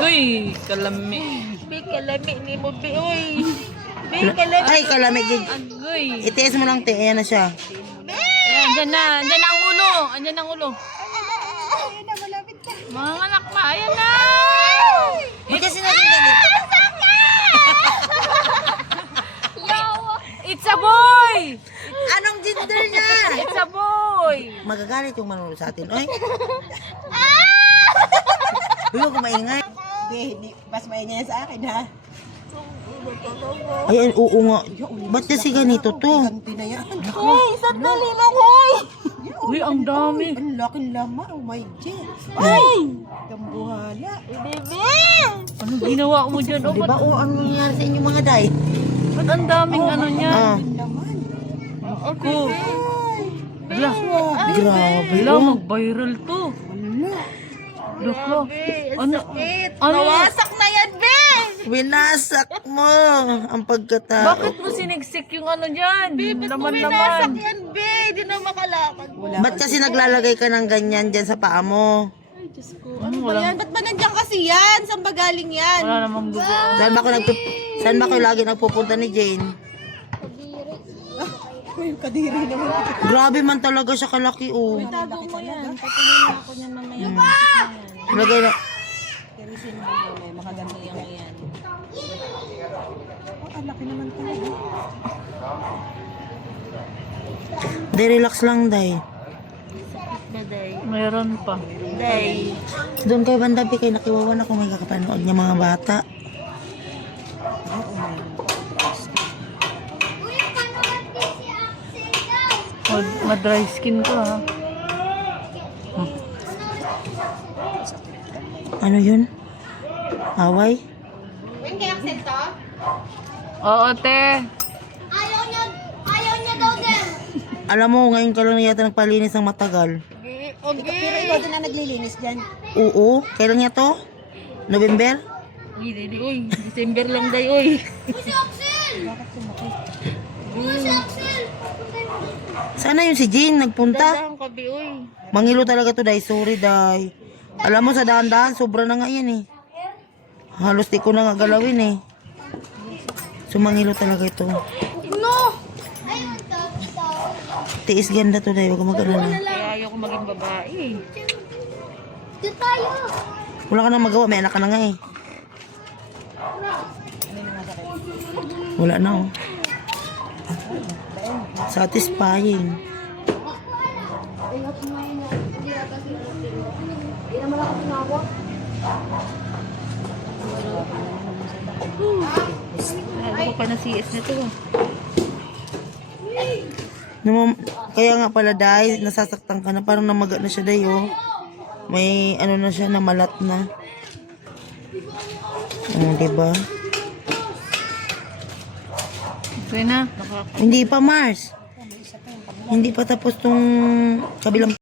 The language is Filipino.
Uy, kalami. Be, kalami ni mo, be, uy. Be, kalami. Ay, kalami. Agoy. Itiis mo lang, te. Ayan na siya. Ayan, dyan na. Dyan ang ulo. Andyan ang ulo. Mga anak pa. Ayan na. Ba't kasi natin ganit? It's a boy. Anong gender niya? It's a boy. Magagalit yung manunod sa atin. Oy. Huwag ko maingay. Mas maingay sa akin, ha? Ay, oo nga. Ba't kasi ganito to? Ganti na yan. Uy, sandali lang, hoy. Uy, ang dami. Ang laking laman. Oh my God. Ay. Kambuhala. Bebe. Anong ginawa mo dyan? Oh, Diba, o ano nangyari sa inyong mga day? ba't ang daming ano niya? Ah, Laman. Ako. Ala, grabe. ala, Oh. mag-viral to. Wala. Loko. Ano? Ano? Nawasak na yan, be! Winasak mo ang pagkatao. Bakit mo sinigsik yung ano dyan? Laman-laman. yan, be! Di na makalakad. Wala. Ba't kasi naglalagay ka ng ganyan dyan sa paa mo? Ano, walang, Ba't ba nandiyan kasi yan? Saan ba galing yan? wala namang dugo. Saan ba kayo lagi nagpupunta ni Jane? Uy, kadiri naman. Grabe man talaga siya kalaki, oh. Tago mo yan. Tatulungan ako niyan mamaya. Lagay na. Kerisin mo mamaya. Makaganda yan. Oh, ang laki naman talaga. Day, relax lang, Day. Meron pa. Day. Doon kay Bandabi kay nakiwawan ako may kakapanood niya mga bata. Ma-dry skin ko ha. Ano yun? Away? Oo, te. Ayaw niya daw din. Alam mo, ngayon ka lang yata nagpalinis ng matagal. Pero ikaw din na naglilinis dyan. Oo, kailan niya to? November? Uy, December lang day, uy. Si Axel! Si Axel! Sana yun si Jean nagpunta? Dahan kabi, uy. Mangilo talaga to, Day. Sorry, Day. Alam mo, sa dahan-dahan, sobra na nga yan eh. Halos di ko na nga galawin eh. Sumangilo talaga ito. No! Ayun, tao. Tiis ganda to, Day. Huwag ka mag-alala. Kaya ayoko maging babae. Dito tayo. Wala ka na magawa, may anak ka na nga eh. Wala na oh. Satisfying. Alam ko pa na CS na to. Kaya nga pala, Day, nasasaktan ka na. Parang namaga na siya, Day, oh. May ano na siya, namalat na. Diba? Okay na. Hindi pa, Mars. Hindi pa tapos tong kabilang